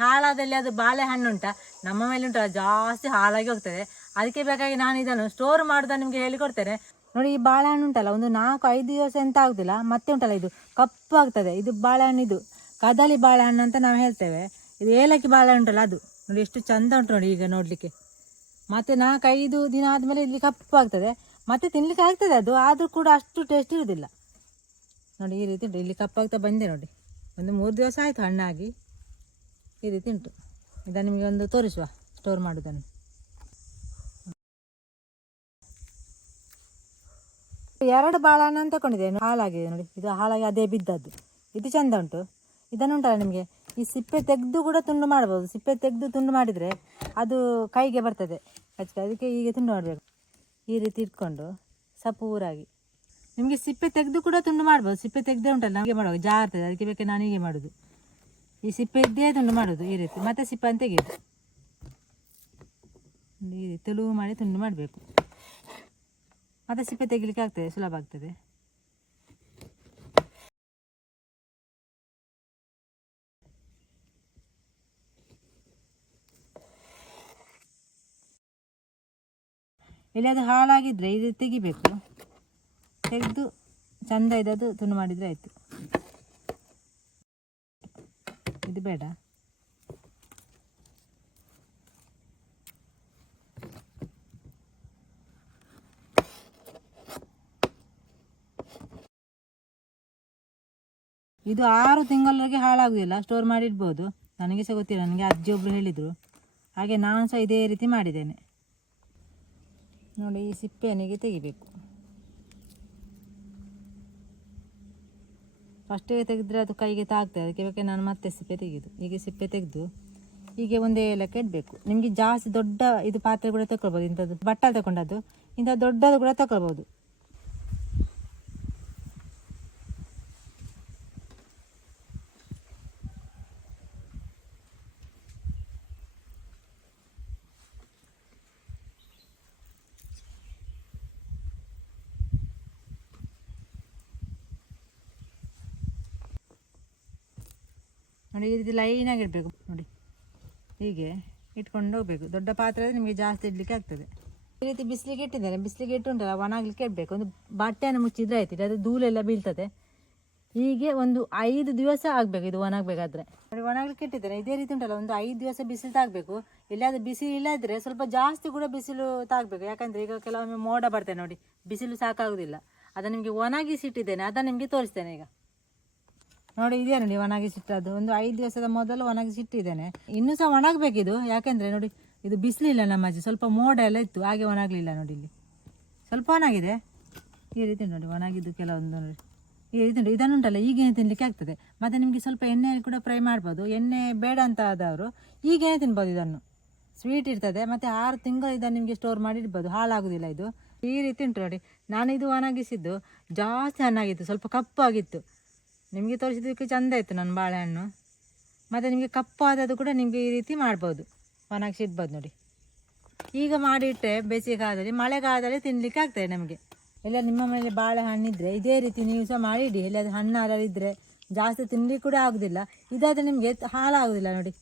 ಹಾಳಾದಲ್ಲಿ ಅದು ಬಾಳೆಹಣ್ಣು ಉಂಟಾ ನಮ್ಮ ಮೇಲೆ ಉಂಟು ಜಾಸ್ತಿ ಹಾಳಾಗಿ ಹೋಗ್ತದೆ. ಅದಕ್ಕೆ ಬೇಕಾಗಿ ನಾನು ಇದನ್ನು ಸ್ಟೋರ್ ಮಾಡೋದನ್ನು ನಿಮಗೆ ಹೇಳಿಕೊಡ್ತೇನೆ. ನೋಡಿ, ಈ ಬಾಳೆಹಣ್ಣು ಉಂಟಲ್ಲ, ಒಂದು 4-5 ದಿವಸ ಎಂತ ಆಗುದಿಲ್ಲ, ಮತ್ತೆ ಉಂಟಲ್ಲ ಇದು ಕಪ್ಪು ಆಗ್ತದೆ. ಇದು ಬಾಳೆಹಣ್ಣು, ಇದು ಕದಳಿ ಬಾಳೆಹಣ್ಣು ಅಂತ ನಾವು ಹೇಳ್ತೇವೆ. ಇದು ಏಲಕ್ಕಿ ಬಾಳೆಹಣ್ಣು ಉಂಟಲ್ಲ ಅದು ನೋಡಿ ಎಷ್ಟು ಚಂದ ಉಂಟು ನೋಡಿ ಈಗ ನೋಡಲಿಕ್ಕೆ. ಮತ್ತೆ 4-5 ದಿನ ಆದಮೇಲೆ ಇಲ್ಲಿ ಕಪ್ಪು ಆಗ್ತದೆ, ಮತ್ತೆ ತಿನ್ಲಿಕ್ಕೆ ಆಗ್ತದೆ ಅದು, ಆದರೂ ಕೂಡ ಅಷ್ಟು ಟೇಸ್ಟ್ ಇರೋದಿಲ್ಲ. ನೋಡಿ ಈ ರೀತಿ ಉಂಟು, ಇಲ್ಲಿ ಕಪ್ಪಾಗ್ತಾ ಬಂದೆ ನೋಡಿ. ಒಂದು 3 ದಿವಸ ಆಯಿತು ಹಣ್ಣಾಗಿ. ಈ ರೀತಿ ಉಂಟು. ಇದನ್ನು ನಿಮಗೆ ಒಂದು ತೋರಿಸುವ ಸ್ಟೋರ್ ಮಾಡೋದನ್ನು. 2 ಬಾಳೆಹಣ್ಣು ಅಂತ ತಗೊಂಡಿದ್ದೇನೆ, ಹಾಳಾಗಿದೆ ನೋಡಿ. ಇದು ಹಾಳಾಗಿ ಅದೇ ಬಿದ್ದದ್ದು. ಇದು ಚೆಂದ ಉಂಟು. ಇದನ್ನು ಉಂಟಲ್ಲ ನಿಮಗೆ ಈ ಸಿಪ್ಪೆ ತೆಗೆದು ಕೂಡ ತುಂಡು ಮಾಡ್ಬೋದು. ಸಿಪ್ಪೆ ತೆಗೆದು ತುಂಡು ಮಾಡಿದರೆ ಅದು ಕೈಗೆ ಬರ್ತದೆ ಕಚ್ಚಿಗೆ. ಅದಕ್ಕೆ ಹೀಗೆ ತುಂಡು ಮಾಡಬೇಕು. ಈ ರೀತಿ ಇಟ್ಕೊಂಡು ಸಪೂರಾಗಿ ನಿಮಗೆ ಸಿಪ್ಪೆ ತೆಗೆದು ಕೂಡ ತುಂಡು ಮಾಡ್ಬೋದು. ಸಿಪ್ಪೆ ತೆಗೆದೇ ಉಂಟಲ್ಲ ನಮಗೆ ಮಾಡುವಾಗ ಜಾರ್ತದೆ, ಅದಕ್ಕೆ ಬೇಕಾದ್ರೆ ನಾನು ಹೀಗೆ ಮಾಡೋದು. ಈ ಸಿಪ್ಪೆ ಇದ್ದೇ ತುಂಡು ಮಾಡೋದು ಈ ರೀತಿ. ಮತ್ತೆ ಸಿಪ್ಪೆ ತೆಗೆಯೋದು ಈ ರೀತಿ ತೆಳುವು ಮಾಡಿ ತುಂಡು ಮಾಡಬೇಕು. ಮತ್ತೆ ಸಿಪ್ಪೆ ತೆಗಿಲಿಕ್ಕೆ ಆಗ್ತದೆ, ಸುಲಭ ಆಗ್ತದೆ. ಇಲ್ಲಿ ಅದು ಹಾಳಾಗಿದ್ದರೆ ಇದು ತೆಗಿಬೇಕು. ತೆಗೆದು ಚೆಂದ ಇದ್ದದ್ದು ತುಂಡು ಮಾಡಿದರೆ ಆಯಿತು. ಇದು ಬೇಡ. ಇದು 6 ತಿಂಗಳವರೆಗೆ ಹಾಳಾಗುವುದಿಲ್ಲ, ಸ್ಟೋರ್ ಮಾಡಿ ಇಡ್ಬೋದು. ನನಗೆ ಸಹ ಗೊತ್ತಿಲ್ಲ, ನನಗೆ ಅಜ್ಜಿ ಒಬ್ಬರು ಹೇಳಿದರು, ಹಾಗೆ ನಾನು ಸಹ ಇದೇ ರೀತಿ ಮಾಡಿದ್ದೇನೆ. ನೋಡಿ, ಈ ಸಿಪ್ಪೆಯನಿಗೆ ತೆಗಿಬೇಕು. ಫಸ್ಟೇ ತೆಗೆದ್ರೆ ಅದು ಕೈಗೆ ತಾಗ್ತದೆ, ಅದಕ್ಕೆ ಬೇಕಾದ್ರೆ ನಾನು ಮತ್ತೆ ಸಿಪ್ಪೆ ತೆಗೆದು ಹೀಗೆ ಸಿಪ್ಪೆ ತೆಗೆದು ಹೀಗೆ ಒಂದೇ ಏಲಕ್ಕಿ ಇಡಬೇಕು. ನಿಮಗೆ ಜಾಸ್ತಿ ದೊಡ್ಡ ಇದು ಪಾತ್ರೆ ಕೂಡ ತಗೊಳ್ಬೋದು. ಇಂಥದ್ದು ಬಟ್ಟಲು ತಗೊಂಡದ್ದು ಇಂಥ ದೊಡ್ಡದು ಕೂಡ ತಗೊಳ್ಬೋದು. ನೋಡಿ, ಈ ರೀತಿ ಲೈನಾಗಿ ಇಡಬೇಕು. ನೋಡಿ ಹೀಗೆ ಇಟ್ಕೊಂಡು ಹೋಗಬೇಕು. ದೊಡ್ಡ ಪಾತ್ರೆ ನಿಮಗೆ ಜಾಸ್ತಿ ಇಡಲಿಕ್ಕೆ ಆಗ್ತದೆ. ಈ ರೀತಿ ಬಿಸಿಲಿಗೆ ಇಟ್ಟಿದ್ದೇನೆ. ಬಿಸಿಲಿಗೆ ಇಟ್ಟುಂಟಲ್ಲ, ಒಣಗಲಿಕ್ಕೆ ಇಡಬೇಕು. ಒಂದು ಬಟ್ಟೆಯನ್ನು ಮುಚ್ಚಿದ್ರೆ ಆಯ್ತು, ಅದು ಧೂಳೆಲ್ಲ ಬೀಳ್ತದೆ. ಹೀಗೆ ಒಂದು 5 ದಿವಸ ಆಗಬೇಕು ಇದು ಒಣಗಬೇಕಾದ್ರೆ. ನೋಡಿ, ಒಣಗಲಿಕ್ಕೆ ಇಟ್ಟಿದ್ದೇನೆ. ಇದೇ ರೀತಿ ಉಂಟಲ್ಲ, ಒಂದು 5 ದಿವಸ ಬಿಸಿಲು ತಾಗಬೇಕು. ಇಲ್ಲಾದ್ರೆ ಬಿಸಿಲು ಇಲ್ಲದ್ರೆ ಸ್ವಲ್ಪ ಜಾಸ್ತಿ ಕೂಡ ಬಿಸಿಲು ತಾಗಬೇಕು. ಯಾಕಂದರೆ ಈಗ ಕೆಲವೊಮ್ಮೆ ಮೋಡ ಬರ್ತದೆ ನೋಡಿ, ಬಿಸಿಲು ಸಾಕಾಗುವುದಿಲ್ಲ. ಅದನ್ನು ನಿಮಗೆ ಒಣಗಿಸಿಟ್ಟಿದ್ದೇನೆ, ಅದನ್ನು ನಿಮಗೆ ತೋರಿಸ್ತೇನೆ ಈಗ. ನೋಡಿ, ಇದೇ ನೋಡಿ ಒಣಗಿಸಿಟ್ಟದ್ದು. ಒಂದು 5 ದಿವಸದ ಮೊದಲು ಒಣಗಿಸಿಟ್ಟಿದ್ದೇನೆ. ಇನ್ನೂ ಸಹ ಒಣಗಬೇಕಿದು. ಯಾಕೆಂದರೆ ನೋಡಿ, ಇದು ಬಿಸಿಲಿಲ್ಲ ನಮ್ಮ ಅಜ್ಜಿ, ಸ್ವಲ್ಪ ಮೋಡ ಎಲ್ಲ ಇತ್ತು, ಹಾಗೆ ಒಣಗಲಿಲ್ಲ. ನೋಡಿ, ಇಲ್ಲಿ ಸ್ವಲ್ಪ ಒಣಗಿದೆ. ಈ ರೀತಿ ನೋಡಿ ಒಣಗಿದ್ದು ಕೆಲವೊಂದು ನೋಡಿ ಈ ರೀತಿ ಉಂಟು. ಇದನ್ನುಂಟಲ್ಲ ಈಗೇನೆ ತಿನ್ನಲಿಕ್ಕೆ ಆಗ್ತದೆ. ಮತ್ತು ನಿಮಗೆ ಸ್ವಲ್ಪ ಎಣ್ಣೆಯಲ್ಲಿ ಕೂಡ ಫ್ರೈ ಮಾಡ್ಬೋದು. ಎಣ್ಣೆ ಬೇಡ ಅಂತ ಆದವರು ಈಗೇನೆ ತಿನ್ಬೋದು. ಇದನ್ನು ಸ್ವೀಟ್ ಇರ್ತದೆ. ಮತ್ತು 6 ತಿಂಗಳು ಇದನ್ನು ನಿಮಗೆ ಸ್ಟೋರ್ ಮಾಡಿ ಇಡ್ಬೋದು, ಹಾಳಾಗೋದಿಲ್ಲ ಇದು. ಈ ರೀತಿ ಉಂಟು ನೋಡಿ. ನಾನು ಇದು ಒಣಗಿಸಿದ್ದು ಜಾಸ್ತಿ ಹಣ್ಣಾಗಿತ್ತು, ಸ್ವಲ್ಪ ಕಪ್ಪಾಗಿತ್ತು. ನಿಮಗೆ ತೋರಿಸಿದ್ದಕ್ಕೆ ಚೆಂದ ಇತ್ತು ನನ್ನ ಬಾಳೆಹಣ್ಣು. ಮತ್ತು ನಿಮಗೆ ಕಪ್ಪಾದದ್ದು ಕೂಡ ನಿಮಗೆ ಈ ರೀತಿ ಮಾಡ್ಬೋದು, ಒಣಗಿಸಿ ಇಡ್ಬೋದು. ನೋಡಿ, ಈಗ ಮಾಡಿಟ್ಟರೆ ಬೇಸಿಗೆಗಾಲದಲ್ಲಿ ಮಳೆಗಾಲದಲ್ಲಿ ತಿನ್ನಲಿಕ್ಕೆ ಆಗ್ತದೆ ನಮಗೆ. ಎಲ್ಲ ನಿಮ್ಮ ಮನೇಲಿ ಬಾಳೆಹಣ್ಣಿದ್ರೆ ಇದೇ ರೀತಿ ನೀವು ಸಹ ಮಾಡಿಡಿ. ಇಲ್ಲಾದರೆ ಹಣ್ಣಾರಿದ್ದರೆ ಜಾಸ್ತಿ ತಿನ್ನಲಿಕ್ಕೆ ಕೂಡ ಆಗೋದಿಲ್ಲ. ಇದಾದರೆ ನಿಮಗೆ ಹಾಳಾಗೋದಿಲ್ಲ ನೋಡಿ.